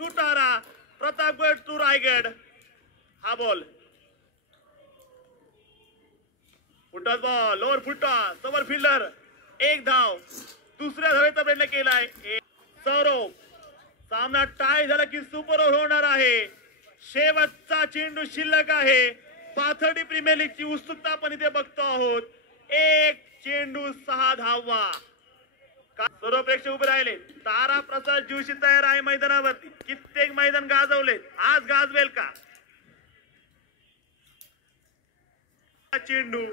तुटारा Pratapgad to Raigad. हा ball फुटत ball lower फुटा समर फिल्डर. एक धाव दुसऱ्या धावेचा प्रयत्न केलाय. सौरव सामना टाय झाला की सुपर ओव्हर होणार आहे. शेवटचा चेंडू शिल्लक आहे. पाथर्डी प्रीमियर लीगची उत्सुकता आपण इथे बघतो आहोत. एक चेंडू 6 धावा. सर्व प्रेक्षक उभे राहिले. तारा प्रसाद जोशी तयार आहे मैदानावरती. कित्येक मैदान गाजवले, आज गाजवेल का? चेंडू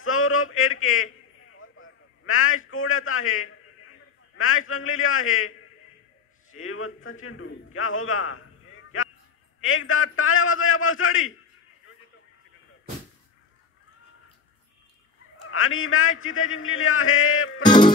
सौरभ एडके. मॅच कोड्यात आहे, मॅच रंगलेली आहे. शेवटचा चेंडू क्या होगा? क्या एकदा टाळ्या वाजवा बॉलसाठी. आणि मॅच जिथे जिंकलेली आहे.